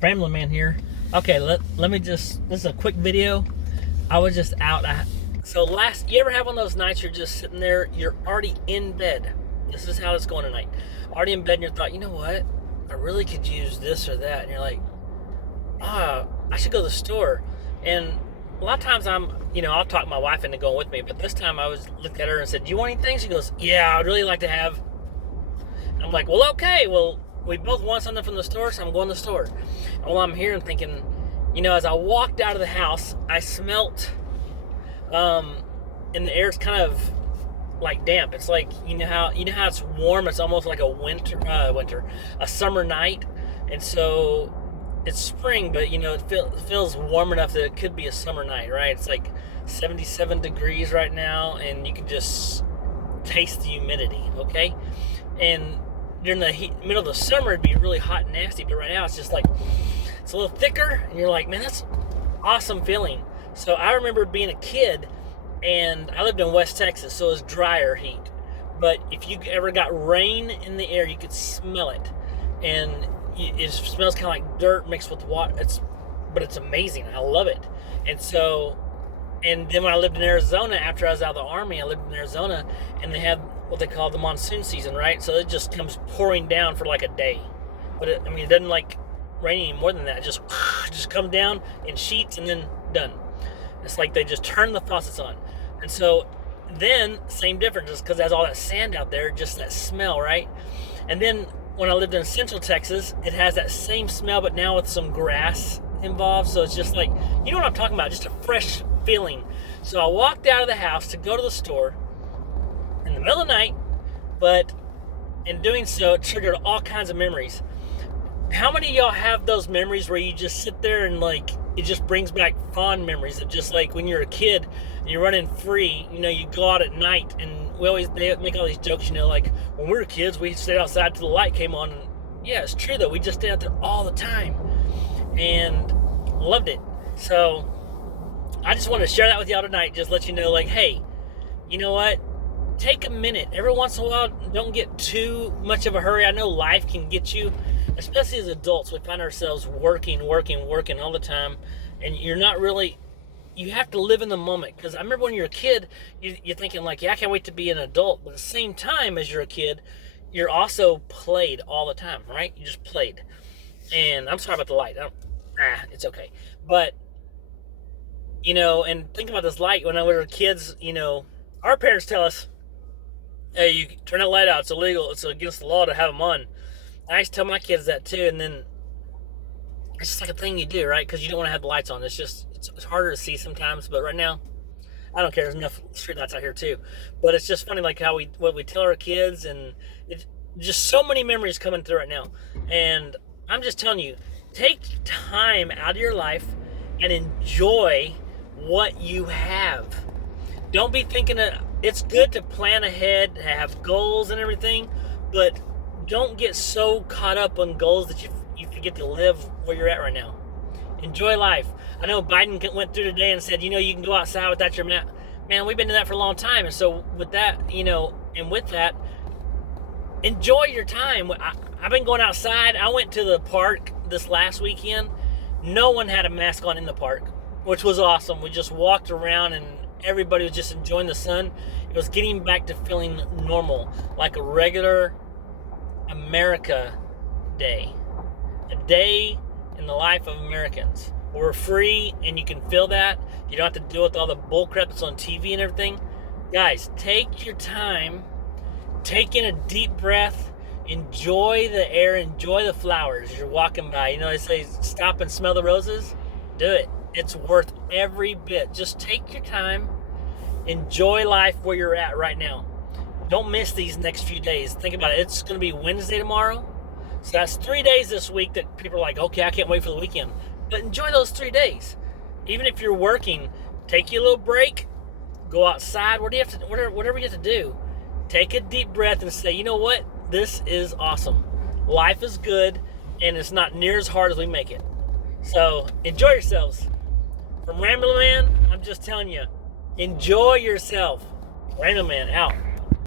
Ramblin man here. Okay, let me just, this is a quick video. I was just out. You ever have one of those nights you're just sitting there, you're already in bed. This is how it's going tonight. Already in bed and you thought, you know what? I really could use this or that. And you're like, I should go to the store. And a lot of times I'll talk my wife into going with me, but this time I looked at her and said, do you want anything? She goes, yeah, I'd really like to have. And I'm like, well, okay, we both want something from the store, so I'm going to the store. And while I'm here, I'm thinking, as I walked out of the house, I smelt, and the air's kind of like damp. It's like, you know how it's warm. It's almost like a summer night. And so it's spring, but it feels warm enough that it could be a summer night, right? It's like 77 degrees right now, and you can just taste the humidity, okay? And during the middle of the summer, it'd be really hot and nasty, but right now it's just like, it's a little thicker, and you're like, man, that's awesome feeling. So I remember being a kid, and I lived in West Texas, so it was drier heat. But if you ever got rain in the air, you could smell it. And it smells kind of like dirt mixed with water. But it's amazing. I love it. And then when I lived in Arizona, after I was out of the Army, I lived in Arizona, and they had what they call the monsoon season, right? So it just comes pouring down for like a day. But it doesn't like rain any more than that. It just comes down in sheets and then done. It's like they just turn the faucets on. And so then, same difference, just because it has all that sand out there, just that smell, right? And then when I lived in Central Texas, it has that same smell, but now with some grass involved. So it's just like, you know what I'm talking about, just a fresh feeling. So I walked out of the house to go to the store in the middle of the night, but in doing so, it triggered all kinds of memories. How many of y'all have those memories where you just sit there and like, it just brings back fond memories of just like when you're a kid and you're running free, you go out at night, and they make all these jokes, like when we were kids, we stayed outside till the light came on. And yeah, it's true though. We just stayed out there all the time and loved it. So I just wanted to share that with y'all tonight. Just let you know, like, hey, you know what? Take a minute. Every once in a while, don't get too much of a hurry. I know life can get you, especially as adults. We find ourselves working all the time, and you have to live in the moment. Because I remember when you're a kid, you're thinking like, yeah, I can't wait to be an adult. But at the same time as you're a kid, you're also played all the time, right? You just played. And I'm sorry about the light. It's okay. But, and think about this light. When we were kids, our parents tell us, hey, you turn that light out. It's illegal. It's against the law to have them on. I used to tell my kids that too, and then it's just like a thing you do, right? Because you don't want to have the lights on. It's harder to see sometimes, but right now, I don't care. There's enough street lights out here too. But it's just funny, like what we tell our kids, and it's just so many memories coming through right now. And I'm just telling you, take time out of your life and enjoy what you have. Don't be thinking that it's good to plan ahead, have goals and everything, but don't get so caught up on goals that you forget to live where you're at right now. Enjoy life. I know Biden went through today and said, you can go outside without your mask. Man, we've been doing that for a long time. And so with that, and with that, enjoy your time. I've been going outside. I went to the park this last weekend. No one had a mask on in the park, which was awesome. We just walked around and everybody was just enjoying the sun. It was getting back to feeling normal, like a regular America day. A day in the life of Americans. We're free, and you can feel that. You don't have to deal with all the bull crap that's on TV and everything. Guys, take your time. Take in a deep breath. Enjoy the air. Enjoy the flowers as you're walking by. They say stop and smell the roses. Do it. It's worth every bit. Just take your time. Enjoy life where you're at right now. Don't miss these next few days. Think about it. It's going to be Wednesday tomorrow. So that's 3 days this week that people are like, okay, I can't wait for the weekend. But enjoy those 3 days. Even if you're working, take you a little break. Go outside. Whatever you have to do. Take a deep breath and say, you know what? This is awesome. Life is good, and it's not near as hard as we make it. So enjoy yourselves. From Ramblin Man, I'm just telling you, enjoy yourself. Ramblin Man out.